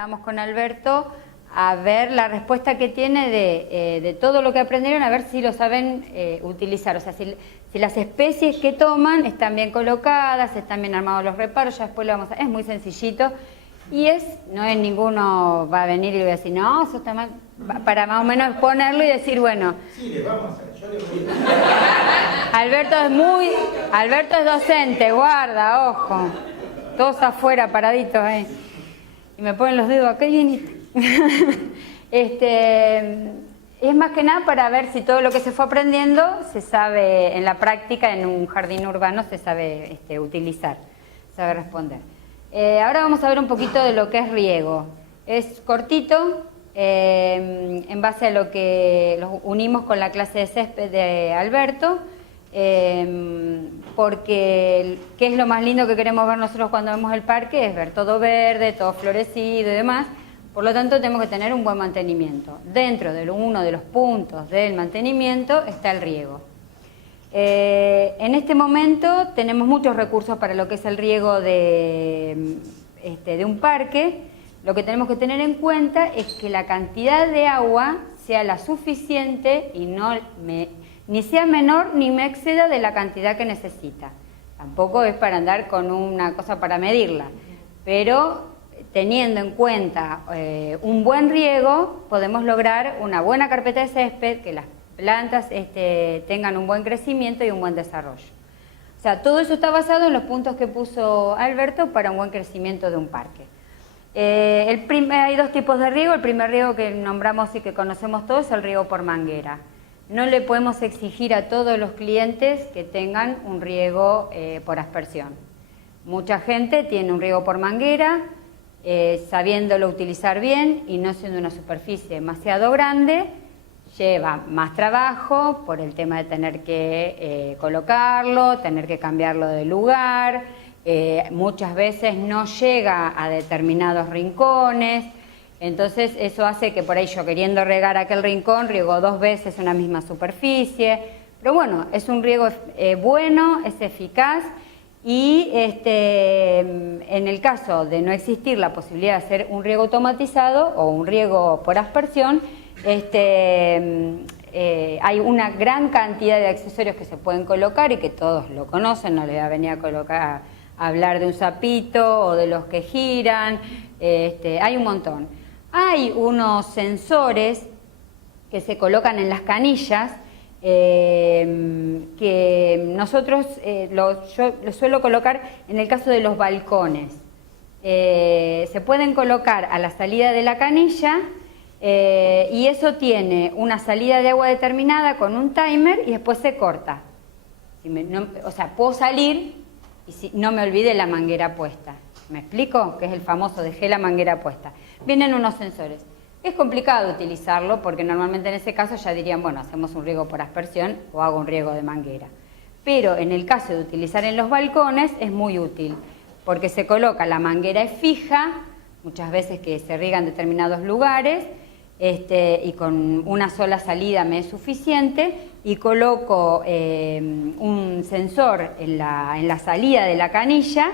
Vamos con Alberto a ver la respuesta que tiene de todo lo que aprendieron, a ver si lo saben utilizar, o sea, si las especies que toman están bien colocadas, están bien armados los reparos. Ya después lo vamos a... Es muy sencillito y no es ninguno va a venir y va a decir, no, eso está mal, para más o menos ponerlo y decir, bueno... Sí, les vamos a hacer, yo les voy a... Alberto es docente, guarda, ojo, todos afuera paraditos ahí. Y me ponen los dedos acá y es más que nada para ver si todo lo que se fue aprendiendo se sabe en la práctica, en un jardín urbano se sabe utilizar, sabe responder. Ahora vamos a ver un poquito de lo que es riego. Es cortito, en base a lo que los unimos con la clase de césped de Alberto, porque qué es lo más lindo que queremos ver nosotros cuando vemos el parque, es ver todo verde, todo florecido y demás. Por lo tanto tenemos que tener un buen mantenimiento. Dentro de uno de los puntos del mantenimiento está el riego. En este momento tenemos muchos recursos para lo que es el riego de un parque. Lo que tenemos que tener en cuenta es que la cantidad de agua sea la suficiente y ni sea menor ni me exceda de la cantidad que necesita. Tampoco es para andar con una cosa para medirla, pero teniendo en cuenta un buen riego, podemos lograr una buena carpeta de césped, que las plantas tengan un buen crecimiento y un buen desarrollo. O sea, todo eso está basado en los puntos que puso Alberto para un buen crecimiento de un parque. Hay dos tipos de riego. El primer riego que nombramos y que conocemos todos es el riego por manguera. No le podemos exigir a todos los clientes que tengan un riego por aspersión. Mucha gente tiene un riego por manguera, sabiéndolo utilizar bien y no siendo una superficie demasiado grande, lleva más trabajo por el tema de tener que colocarlo, tener que cambiarlo de lugar, muchas veces no llega a determinados rincones. Entonces eso hace que por ahí yo, queriendo regar aquel rincón, riego 2 veces una misma superficie. Pero bueno, es un riego bueno, es eficaz y en el caso de no existir la posibilidad de hacer un riego automatizado o un riego por aspersión, hay una gran cantidad de accesorios que se pueden colocar y que todos lo conocen. No les voy a venir a hablar de un sapito o de los que giran, hay un montón. Hay unos sensores que se colocan en las canillas que nosotros, yo los suelo colocar en el caso de los balcones. Se pueden colocar a la salida de la canilla y eso tiene una salida de agua determinada con un timer y después se corta. O sea, puedo salir y no me olvide la manguera puesta. ¿Me explico? Que es el famoso dejé la manguera puesta. Vienen unos sensores. Es complicado utilizarlo porque normalmente en ese caso ya dirían, bueno, hacemos un riego por aspersión o hago un riego de manguera. Pero en el caso de utilizar en los balcones es muy útil porque se coloca, la manguera es fija, muchas veces que se riega en determinados lugares, y con una sola salida me es suficiente, y coloco un sensor en la salida de la canilla,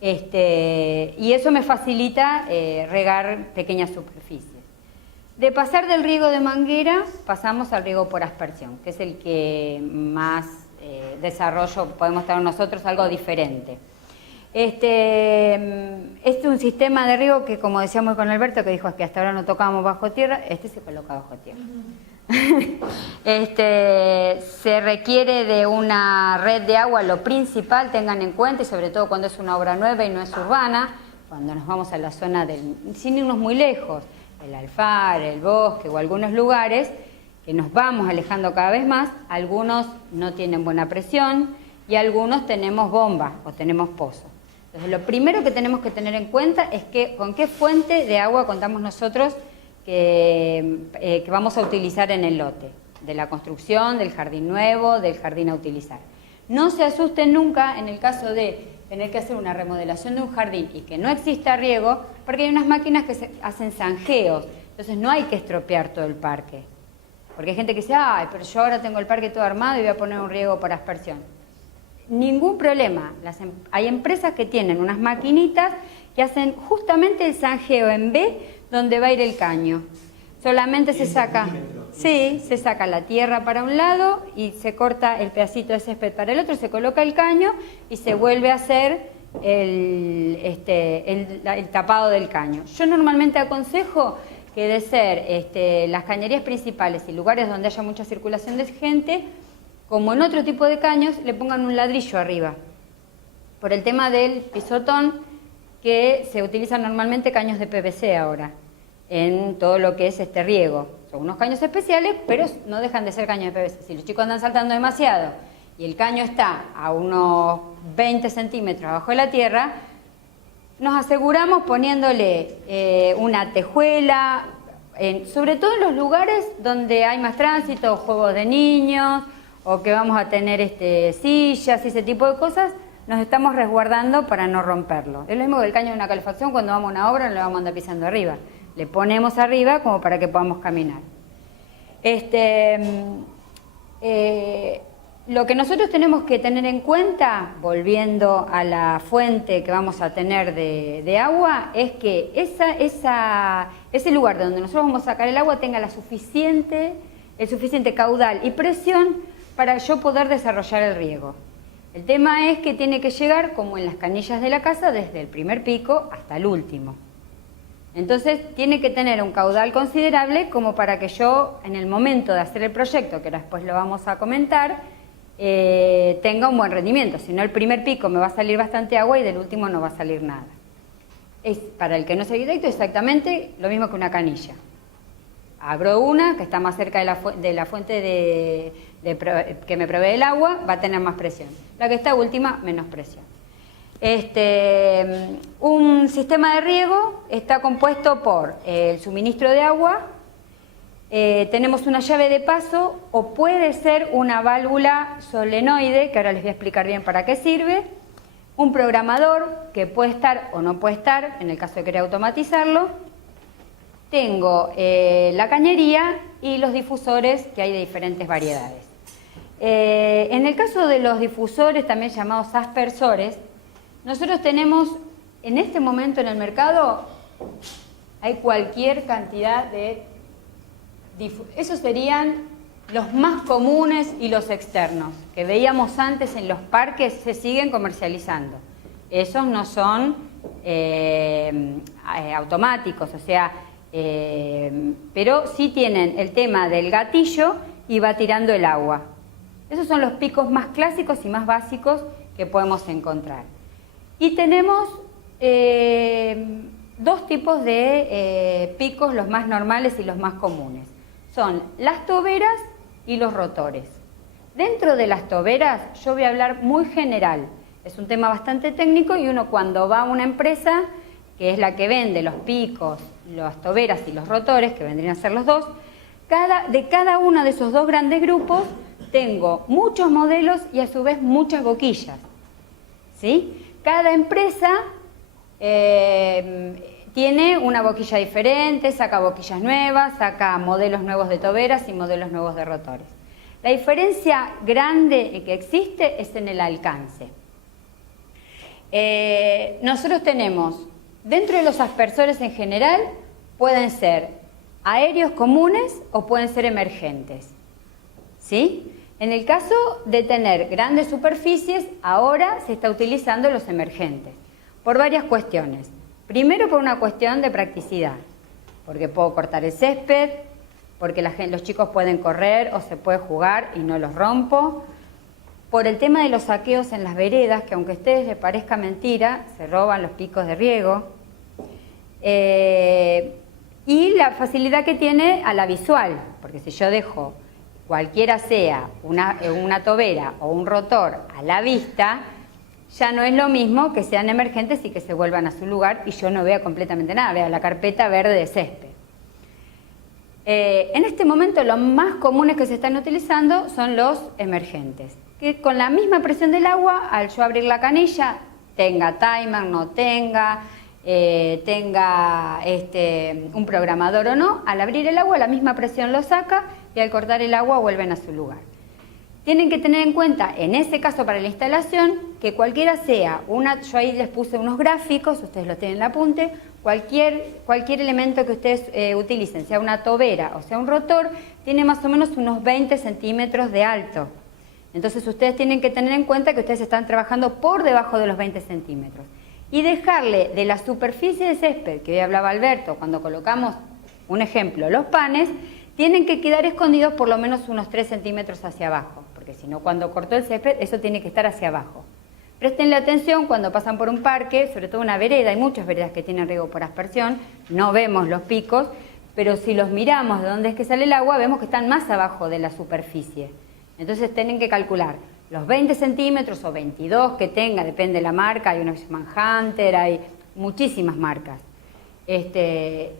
y eso me facilita regar pequeñas superficies. De pasar del riego de manguera pasamos al riego por aspersión, que es el que más desarrollo podemos tener nosotros, algo diferente. Este es un sistema de riego que, como decíamos con Alberto, que dijo que hasta ahora no tocábamos bajo tierra, se coloca bajo tierra. Se requiere de una red de agua, lo principal, tengan en cuenta, y sobre todo cuando es una obra nueva y no es urbana, cuando nos vamos a la zona sin irnos muy lejos, el Alfar, el Bosque o algunos lugares que nos vamos alejando cada vez más, algunos no tienen buena presión y algunos tenemos bomba o tenemos pozo. Entonces lo primero que tenemos que tener en cuenta es con qué fuente de agua contamos nosotros que vamos a utilizar en el lote, de la construcción, del jardín nuevo, del jardín a utilizar. No se asusten nunca en el caso de tener que hacer una remodelación de un jardín y que no exista riego, porque hay unas máquinas que hacen zanjeos, entonces no hay que estropear todo el parque. Porque hay gente que dice, ay, pero yo ahora tengo el parque todo armado y voy a poner un riego por aspersión. Ningún problema. Hay empresas que tienen unas maquinitas y hacen justamente el zanjeo en B donde va a ir el caño. Solamente se saca, sí, se saca la tierra para un lado y se corta el pedacito de césped para el otro, se coloca el caño y se vuelve a hacer el tapado del caño. Yo normalmente aconsejo que de ser las cañerías principales y lugares donde haya mucha circulación de gente, como en otro tipo de caños, le pongan un ladrillo arriba. Por el tema del pisotón, que se utilizan normalmente caños de PVC ahora, en todo lo que es riego. Son unos caños especiales, pero no dejan de ser caños de PVC. Si los chicos andan saltando demasiado y el caño está a unos 20 centímetros abajo de la tierra, nos aseguramos poniéndole una tejuela, sobre todo en los lugares donde hay más tránsito, juegos de niños, o que vamos a tener sillas y ese tipo de cosas, nos estamos resguardando para no romperlo. Es lo mismo que el caño de una calefacción, cuando vamos a una obra no le vamos a andar pisando arriba. Le ponemos arriba como para que podamos caminar. Lo que nosotros tenemos que tener en cuenta, volviendo a la fuente que vamos a tener de agua, es que ese lugar donde nosotros vamos a sacar el agua tenga el suficiente caudal y presión para yo poder desarrollar el riego. El tema es que tiene que llegar, como en las canillas de la casa, desde el primer pico hasta el último. Entonces tiene que tener un caudal considerable como para que yo, en el momento de hacer el proyecto, que ahora después lo vamos a comentar, tenga un buen rendimiento. Si no, el primer pico me va a salir bastante agua y del último no va a salir nada. Es, para el que no es arquitecto, exactamente lo mismo que una canilla. Abro una que está más cerca de la fuente que me provee el agua, va a tener más presión. La que está última, menos presión. Un sistema de riego está compuesto por el suministro de agua, tenemos una llave de paso o puede ser una válvula solenoide, que ahora les voy a explicar bien para qué sirve, un programador que puede estar o no puede estar, en el caso de querer automatizarlo. Tengo la cañería y los difusores, que hay de diferentes variedades. En el caso de los difusores, también llamados aspersores, nosotros tenemos en este momento en el mercado, hay cualquier cantidad de esos serían los más comunes y los externos, que veíamos antes en los parques, se siguen comercializando. Esos no son automáticos, o sea, pero sí tienen el tema del gatillo y va tirando el agua. Esos son los picos más clásicos y más básicos que podemos encontrar. Y tenemos dos tipos de picos, los más normales y los más comunes. Son las toberas y los rotores. Dentro de las toberas yo voy a hablar muy general. Es un tema bastante técnico y uno cuando va a una empresa, que es la que vende los picos, las toberas y los rotores, que vendrían a ser los dos, de cada uno de esos dos grandes grupos tengo muchos modelos y a su vez muchas boquillas. ¿Sí? Cada empresa tiene una boquilla diferente, saca boquillas nuevas, saca modelos nuevos de toberas y modelos nuevos de rotores. La diferencia grande que existe es en el alcance. Nosotros tenemos, dentro de los aspersores en general, pueden ser aéreos comunes o pueden ser emergentes. ¿Sí? En el caso de tener grandes superficies, ahora se está utilizando los emergentes, por varias cuestiones. Primero, por una cuestión de practicidad, porque puedo cortar el césped, porque los chicos pueden correr o se puede jugar y no los rompo. Por el tema de los saqueos en las veredas, que aunque a ustedes les parezca mentira, se roban los picos de riego. Y la facilidad que tiene a la visual, porque si yo dejo cualquiera sea una tobera o un rotor a la vista, ya no es lo mismo que sean emergentes y que se vuelvan a su lugar y yo no vea completamente nada, vea la carpeta verde de césped. En este momento los más comunes que se están utilizando son los emergentes, que con la misma presión del agua, al yo abrir la canilla, tenga timer, no tenga un programador o no, al abrir el agua la misma presión lo saca y al cortar el agua vuelven a su lugar. Tienen que tener en cuenta, en ese caso para la instalación, que cualquiera sea yo ahí les puse unos gráficos, ustedes los tienen en el apunte, cualquier elemento que ustedes utilicen, sea una tobera o sea un rotor, tiene más o menos unos 20 centímetros de alto. Entonces ustedes tienen que tener en cuenta que ustedes están trabajando por debajo de los 20 centímetros. Y dejarle de la superficie de césped, que hoy hablaba Alberto, cuando colocamos, un ejemplo, los panes, tienen que quedar escondidos por lo menos unos 3 centímetros hacia abajo, porque si no, cuando cortó el césped, eso tiene que estar hacia abajo. Préstenle atención cuando pasan por un parque, sobre todo una vereda, hay muchas veredas que tienen riego por aspersión, no vemos los picos, pero si los miramos de dónde es que sale el agua, vemos que están más abajo de la superficie. Entonces tienen que calcular los 20 centímetros o 22 que tenga, depende de la marca, hay una que se llama Hunter, hay muchísimas marcas,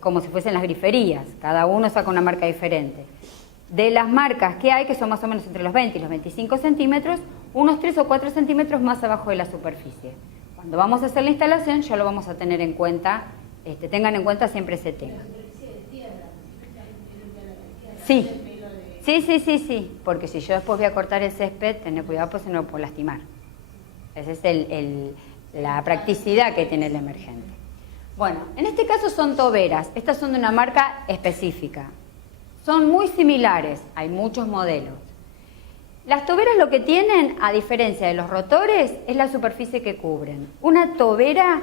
como si fuesen las griferías, cada uno saca una marca diferente. De las marcas que hay, que son más o menos entre los 20 y los 25 centímetros, unos 3 o 4 centímetros más abajo de la superficie. Cuando vamos a hacer la instalación ya lo vamos a tener en cuenta, tengan en cuenta siempre ese tema. Sí, porque si yo después voy a cortar el césped, tener cuidado pues no lo puedo lastimar. Esa es la practicidad que tiene el emergente. Bueno, en este caso son toberas, estas son de una marca específica. Son muy similares, hay muchos modelos. Las toberas lo que tienen, a diferencia de los rotores, es la superficie que cubren. Una tobera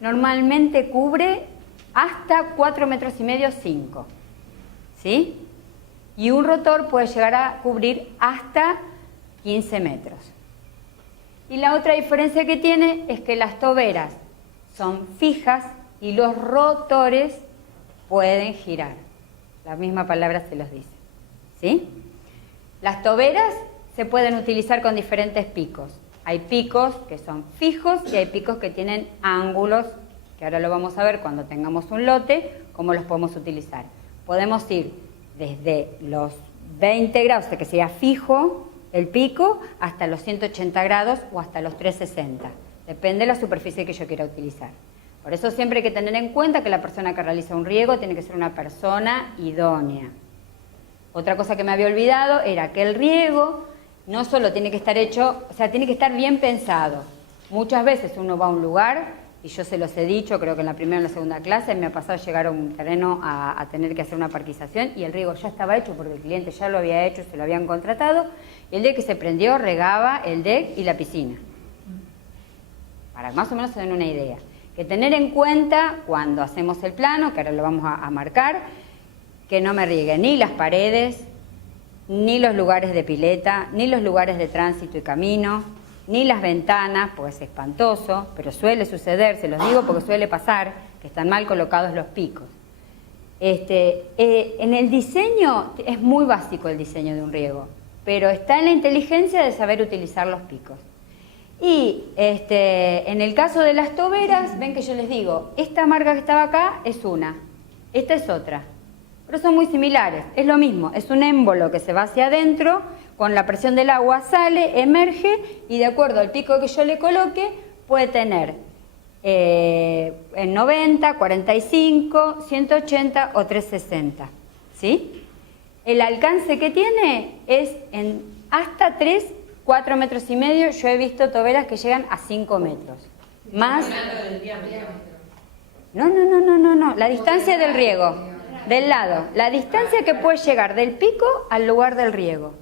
normalmente cubre hasta 4,5 metros, 5. ¿Sí? Y un rotor puede llegar a cubrir hasta 15 metros. Y la otra diferencia que tiene es que las toberas son fijas y los rotores pueden girar. La misma palabra se los dice. ¿Sí? Las toberas se pueden utilizar con diferentes picos. Hay picos que son fijos y hay picos que tienen ángulos, que ahora lo vamos a ver cuando tengamos un lote, cómo los podemos utilizar. Podemos ir desde los 20 grados, de que sea fijo el pico, hasta los 180 grados o hasta los 360. Depende de la superficie que yo quiera utilizar. Por eso siempre hay que tener en cuenta que la persona que realiza un riego tiene que ser una persona idónea. Otra cosa que me había olvidado era que el riego no solo tiene que estar hecho, o sea, tiene que estar bien pensado. Muchas veces uno va a un lugar, y yo se los he dicho, creo que en la primera o en la segunda clase, me ha pasado llegar a un terreno a tener que hacer una parquización y el riego ya estaba hecho porque el cliente ya lo había hecho, se lo habían contratado, y el día que se prendió regaba el deck y la piscina. Para más o menos se den una idea. Que tener en cuenta cuando hacemos el plano, que ahora lo vamos a marcar, que no me riegue ni las paredes, ni los lugares de pileta, ni los lugares de tránsito y camino, ni las ventanas, pues es espantoso, pero suele suceder, se los digo porque suele pasar, que están mal colocados los picos. En el diseño, es muy básico el diseño de un riego, pero está en la inteligencia de saber utilizar los picos. Y en el caso de las toberas, ven que yo les digo, esta marca que estaba acá es una, esta es otra, pero son muy similares, es lo mismo, es un émbolo que se va hacia adentro, con la presión del agua sale, emerge y de acuerdo al pico que yo le coloque puede tener en 90, 45, 180 o 360, ¿sí? El alcance que tiene es en hasta 3, 4 metros y medio, yo he visto toberas que llegan a 5 metros. Más... No, la distancia del riego, del lado, la distancia que puede llegar del pico al lugar del riego.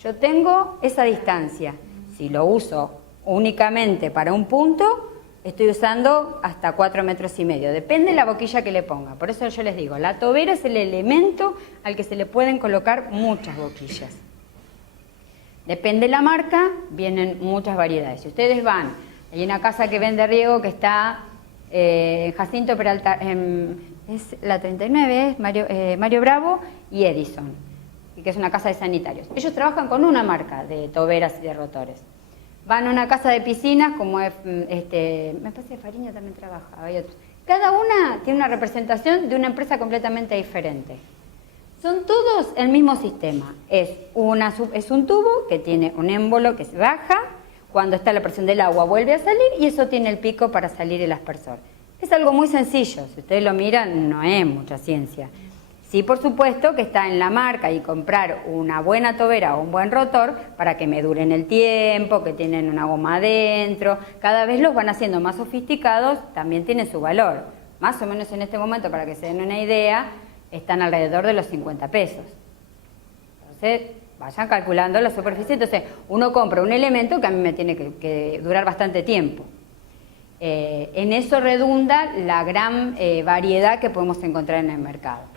Yo tengo esa distancia. Si lo uso únicamente para un punto, estoy usando hasta 4 metros y medio. Depende de la boquilla que le ponga. Por eso yo les digo, la tobera es el elemento al que se le pueden colocar muchas boquillas. Depende de la marca, vienen muchas variedades. Si ustedes van, hay una casa que vende riego que está en Jacinto Peralta, es la 39, es Mario Bravo y Edison, que es una casa de sanitarios. Ellos trabajan con una marca de toberas y de rotores. Van a una casa de piscinas, como es, me parece que Fariña también trabaja, hay otros. Cada una tiene una representación de una empresa completamente diferente. Son todos el mismo sistema. Es un tubo que tiene un émbolo que se baja, cuando está la presión del agua vuelve a salir y eso tiene el pico para salir el aspersor. Es algo muy sencillo, si ustedes lo miran no es mucha ciencia. Sí, por supuesto que está en la marca y comprar una buena tobera o un buen rotor para que me duren el tiempo, que tienen una goma adentro. Cada vez los van haciendo más sofisticados, también tiene su valor. Más o menos en este momento, para que se den una idea, están alrededor de los 50 pesos. Entonces, vayan calculando la superficie. Entonces, uno compra un elemento que a mí me tiene que durar bastante tiempo. En eso redunda la gran variedad que podemos encontrar en el mercado.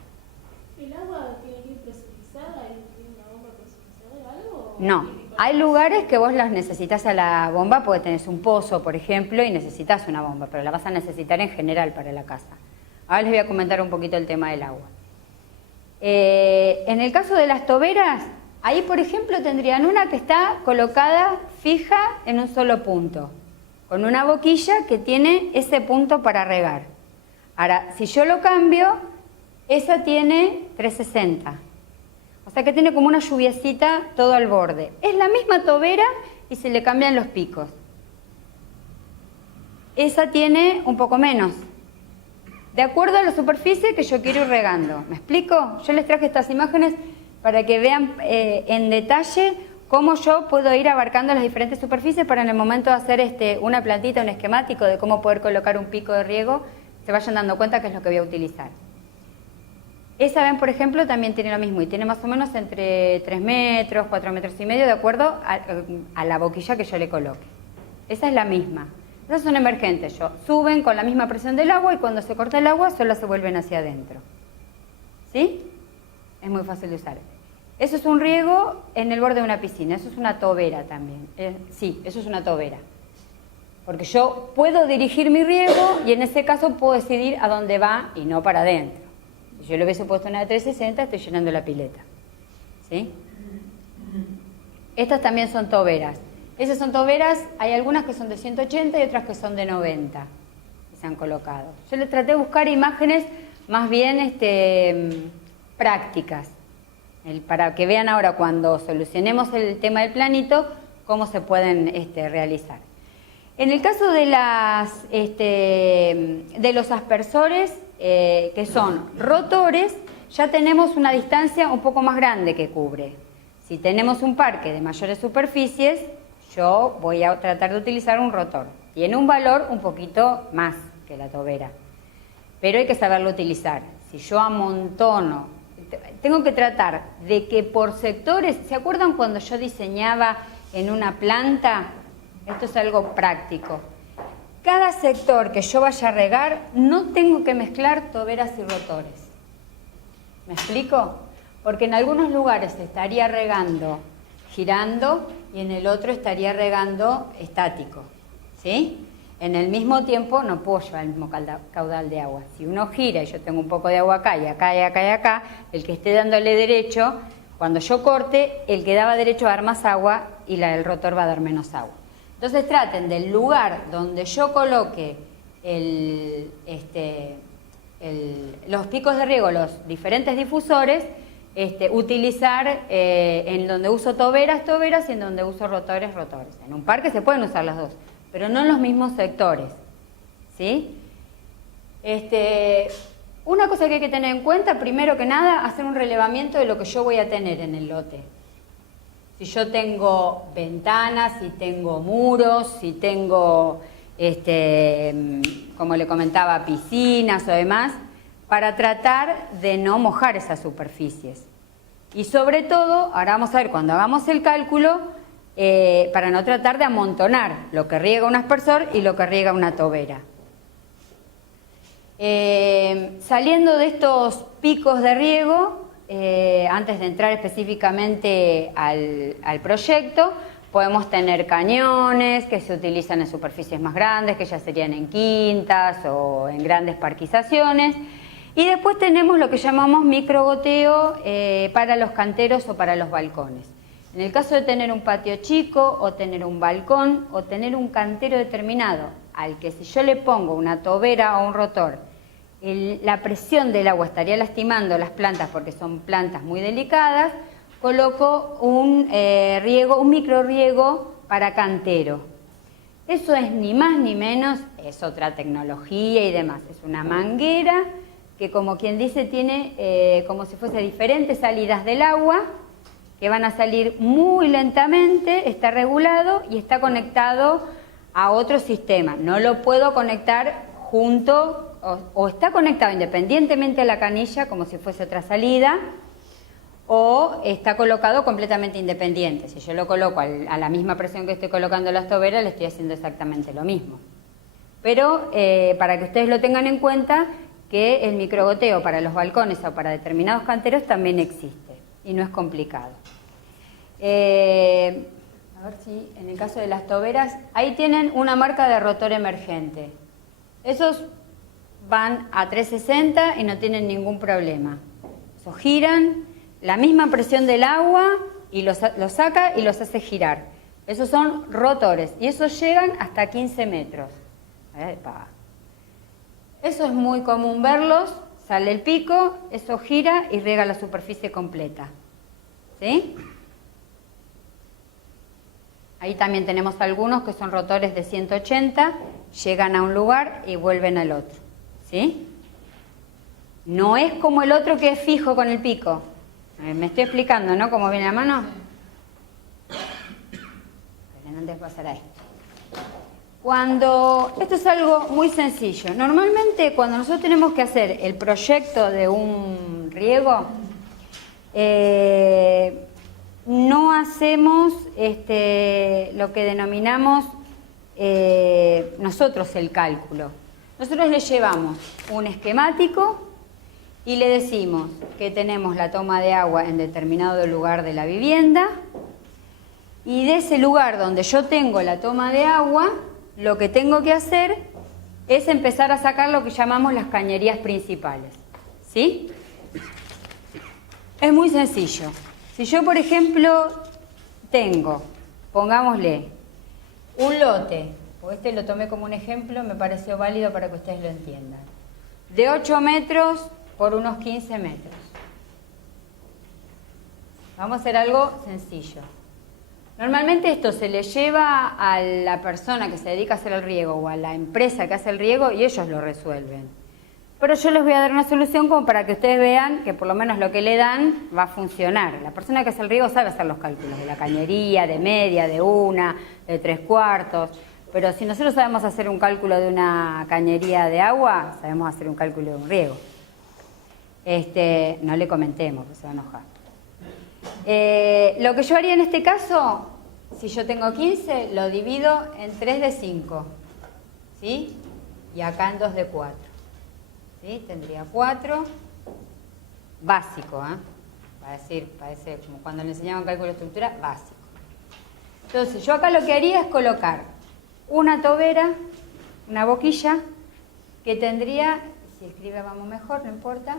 ¿El agua tiene que ir presurizada? ¿Tiene una bomba presurizada o algo? No, hay lugares que vos las necesitas a la bomba porque tenés un pozo, por ejemplo, y necesitas una bomba, pero la vas a necesitar en general para la casa. Ahora les voy a comentar un poquito el tema del agua. En el caso de las toberas, ahí por ejemplo tendrían una que está colocada fija en un solo punto, con una boquilla que tiene ese punto para regar. Ahora, si yo lo cambio, esa tiene 360. O sea que tiene como una lluviecita todo al borde. Es la misma tobera y se le cambian los picos. Esa tiene un poco menos, de acuerdo a la superficie que yo quiero ir regando. ¿Me explico? Yo les traje estas imágenes para que vean en detalle cómo yo puedo ir abarcando las diferentes superficies para en el momento de hacer una plantita, un esquemático de cómo poder colocar un pico de riego, se vayan dando cuenta qué es lo que voy a utilizar. Esa, ven, por ejemplo, también tiene lo mismo y tiene más o menos entre 3 metros, 4 metros y medio, de acuerdo a la boquilla que yo le coloque. Esa es la misma. Esas son emergentes, suben con la misma presión del agua y cuando se corta el agua solo se vuelven hacia adentro. ¿Sí? Es muy fácil de usar. Eso es un riego en el borde de una piscina, eso es una tobera también. Sí, eso es una tobera. Porque yo puedo dirigir mi riego y en ese caso puedo decidir a dónde va y no para adentro. Si yo le hubiese puesto una de 360, estoy llenando la pileta. ¿Sí? Estas también son toberas. Esas son toberas, hay algunas que son de 180 y otras que son de 90, que se han colocado. Yo les traté de buscar imágenes más bien prácticas, para que vean ahora cuando solucionemos el tema del planito, cómo se pueden realizar. En el caso de los aspersores, que son rotores, ya tenemos una distancia un poco más grande que cubre. Si tenemos un parque de mayores superficies, yo voy a tratar de utilizar un rotor. Tiene un valor un poquito más que la tobera, pero hay que saberlo utilizar. Si yo amontono, tengo que tratar de que por sectores, ¿se acuerdan cuando yo diseñaba en una planta? Esto es algo práctico. Cada sector que yo vaya a regar, no tengo que mezclar toberas y rotores. ¿Me explico? Porque en algunos lugares estaría regando girando y en el otro estaría regando estático, ¿sí? En el mismo tiempo no puedo llevar el mismo caudal de agua. Si uno gira y yo tengo un poco de agua acá y acá y acá y acá, el que esté dándole derecho, cuando yo corte, el que daba derecho va a dar más agua y el rotor va a dar menos agua. Entonces traten del lugar donde yo coloque los picos de riego, los diferentes difusores, utilizar en donde uso toberas y en donde uso rotores. En un parque se pueden usar las dos, pero no en los mismos sectores, ¿sí? Una cosa que hay que tener en cuenta, primero que nada, hacer un relevamiento de lo que yo voy a tener en el lote. Si yo tengo ventanas, si tengo muros, si tengo, como le comentaba, piscinas o demás, para tratar de no mojar esas superficies. Y sobre todo, ahora vamos a ver cuando hagamos el cálculo, para no tratar de amontonar lo que riega un aspersor y lo que riega una tobera. Saliendo de estos picos de riego, antes de entrar específicamente al proyecto, podemos tener cañones que se utilizan en superficies más grandes, que ya serían en quintas o en grandes parquizaciones. Y después tenemos lo que llamamos microgoteo para los canteros o para los balcones. En el caso de tener un patio chico o tener un balcón o tener un cantero determinado, al que si yo le pongo una tobera o un rotor, la presión del agua estaría lastimando las plantas porque son plantas muy delicadas, coloco un microriego para cantero. Eso es ni más ni menos, es otra tecnología y demás, es una manguera que como quien dice tiene como si fuese diferentes salidas del agua, que van a salir muy lentamente, está regulado y está conectado a otro sistema. No lo puedo conectar junto, o está conectado independientemente a la canilla, como si fuese otra salida, o está colocado completamente independiente. Si yo lo coloco a la misma presión que estoy colocando las toberas, le estoy haciendo exactamente lo mismo. Pero para que ustedes lo tengan en cuenta, que el microgoteo para los balcones o para determinados canteros también existe y no es complicado. A ver si en el caso de las toberas, ahí tienen una marca de rotor emergente. Esos van a 360 y no tienen ningún problema. Esos giran, la misma presión del agua y los saca y los hace girar. Esos son rotores y esos llegan hasta 15 metros. Eso es muy común verlos, sale el pico, eso gira y riega la superficie completa. ¿Sí? Ahí también tenemos algunos que son rotores de 180, llegan a un lugar y vuelven al otro. ¿Sí? No es como el otro que es fijo con el pico. Me estoy explicando, ¿no? ¿Cómo viene la mano? Antes de pasar a esto. Esto es algo muy sencillo. Normalmente cuando nosotros tenemos que hacer el proyecto de un riego, no hacemos lo que denominamos nosotros el cálculo. Nosotros le llevamos un esquemático y le decimos que tenemos la toma de agua en determinado lugar de la vivienda y de ese lugar donde yo tengo la toma de agua, lo que tengo que hacer es empezar a sacar lo que llamamos las cañerías principales. ¿Sí? Es muy sencillo. Si yo, por ejemplo, tengo, pongámosle, un lote, porque este lo tomé como un ejemplo, me pareció válido para que ustedes lo entiendan, de 8 metros por unos 15 metros. Vamos a hacer algo sencillo. Normalmente esto se le lleva a la persona que se dedica a hacer el riego o a la empresa que hace el riego y ellos lo resuelven. Pero yo les voy a dar una solución como para que ustedes vean que por lo menos lo que le dan va a funcionar. La persona que hace el riego sabe hacer los cálculos de la cañería, de media, de una, de 3/4. Pero si nosotros sabemos hacer un cálculo de una cañería de agua, sabemos hacer un cálculo de un riego. No le comentemos, porque se va a enojar. Lo que yo haría en este caso, si yo tengo 15, lo divido en 3 de 5, ¿sí? Y acá en 2 de 4, ¿sí? Tendría 4, básico, parece como cuando le enseñaban cálculo de estructura, básico. Entonces, yo acá lo que haría es colocar una tobera, una boquilla, que tendría, si escribe vamos mejor, no importa,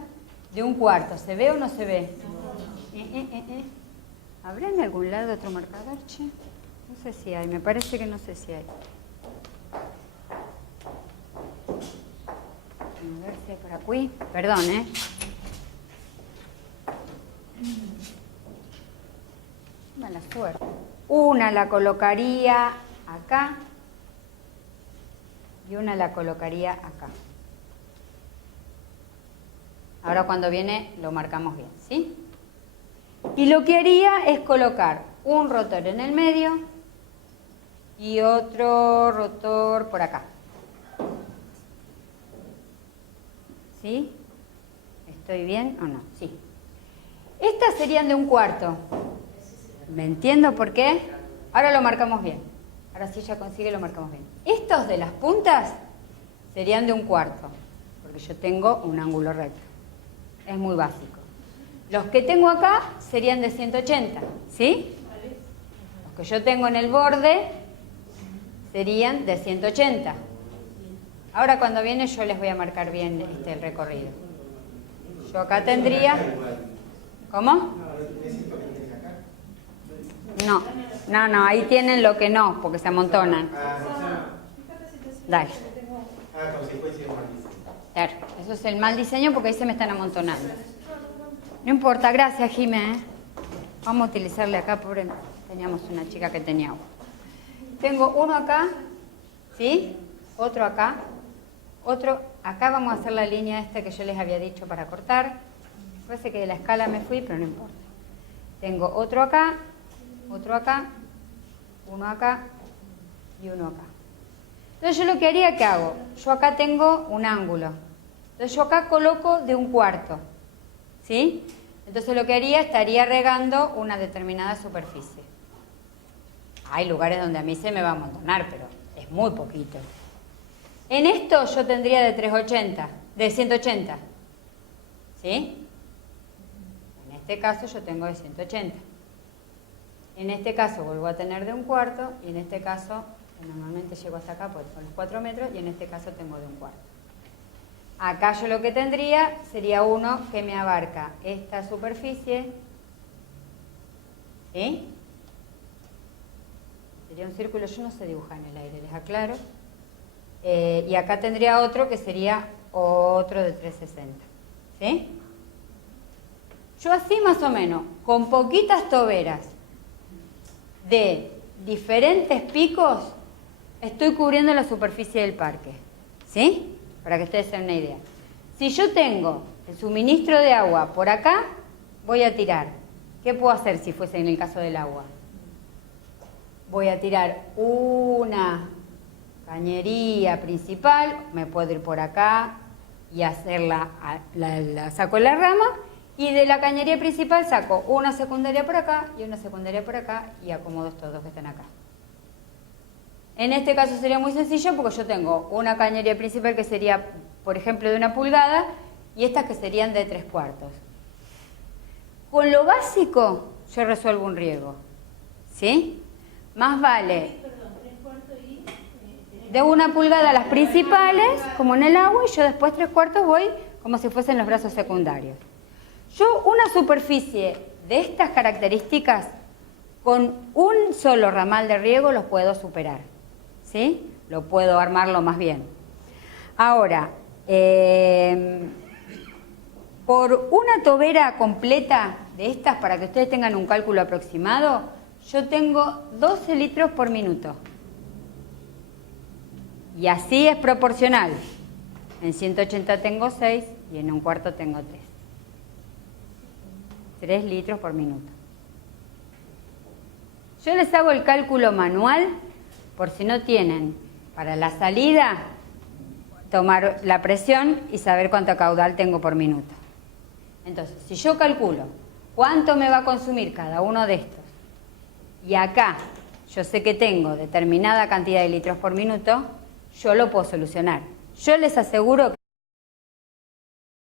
de 1/4. ¿Se ve o no se ve? ¿Habrá en algún lado otro marcador, che? No sé si hay, me parece que no sé si hay. A ver si hay por aquí. Perdón, Mala suerte. Una la colocaría acá y una la colocaría acá. Ahora cuando viene lo marcamos bien, ¿sí? Y lo que haría es colocar un rotor en el medio y otro rotor por acá. ¿Sí? ¿Estoy bien o no? Sí. Estas serían de 1/4. ¿Me entiendo por qué? Ahora lo marcamos bien. Ahora si ella consigue lo marcamos bien. Estos de las puntas serían de 1/4, porque yo tengo un ángulo recto. Es muy básico. Los que tengo acá serían de 180, ¿sí? Los que yo tengo en el borde serían de 180. Ahora cuando viene yo les voy a marcar bien el recorrido. Yo acá tendría... ¿Cómo? No, ahí tienen lo que no, porque se amontonan. Dale. Claro, eso es el mal diseño porque ahí se me están amontonando. No importa, gracias, Jimé. Vamos a utilizarle acá, pobre. Teníamos una chica que tenía agua. Tengo uno acá, ¿sí? Otro acá, otro, acá vamos a hacer la línea esta que yo les había dicho para cortar. Parece que de la escala me fui, pero no importa. Tengo otro acá, uno acá y uno acá. Entonces yo lo que haría, ¿qué hago? Yo acá tengo un ángulo. Entonces yo acá coloco de 1/4. ¿Sí? Entonces lo que haría, estaría regando una determinada superficie. Hay lugares donde a mí se me va a amontonar, pero es muy poquito. En esto yo tendría de 380, de 180. ¿Sí? En este caso yo tengo de 180. En este caso vuelvo a tener de 1/4 y en este caso, normalmente llego hasta acá porque son los 4 metros y en este caso tengo de 1/4. Acá yo lo que tendría sería uno que me abarca esta superficie. ¿Sí? Sería un círculo, yo no sé dibujar en el aire, les aclaro. Y acá tendría otro que sería otro de 360. ¿Sí? Yo así más o menos, con poquitas toberas de diferentes picos, estoy cubriendo la superficie del parque. ¿Sí? Para que ustedes tengan una idea. Si yo tengo el suministro de agua por acá, voy a tirar. ¿Qué puedo hacer si fuese en el caso del agua? Voy a tirar una cañería principal, me puedo ir por acá y hacerla, la saco en la rama, y de la cañería principal saco una secundaria por acá y una secundaria por acá y acomodo estos dos que están acá. En este caso sería muy sencillo porque yo tengo una cañería principal que sería, por ejemplo, de 1 pulgada y estas que serían de 3/4. Con lo básico yo resuelvo un riego. ¿Sí? Más vale de 1 pulgada las principales, como en el agua, y yo después 3/4 voy como si fuesen los brazos secundarios. Yo una superficie de estas características, con un solo ramal de riego los puedo superar. ¿Sí? Lo puedo armarlo más bien. Ahora, por una tobera completa de estas, para que ustedes tengan un cálculo aproximado, yo tengo 12 litros por minuto. Y así es proporcional. En 180 tengo 6 y en 1/4 tengo 3. 3 litros por minuto. Yo les hago el cálculo manual por si no tienen para la salida, tomar la presión y saber cuánto caudal tengo por minuto. Entonces, si yo calculo cuánto me va a consumir cada uno de estos, y acá yo sé que tengo determinada cantidad de litros por minuto, yo lo puedo solucionar. Yo les aseguro que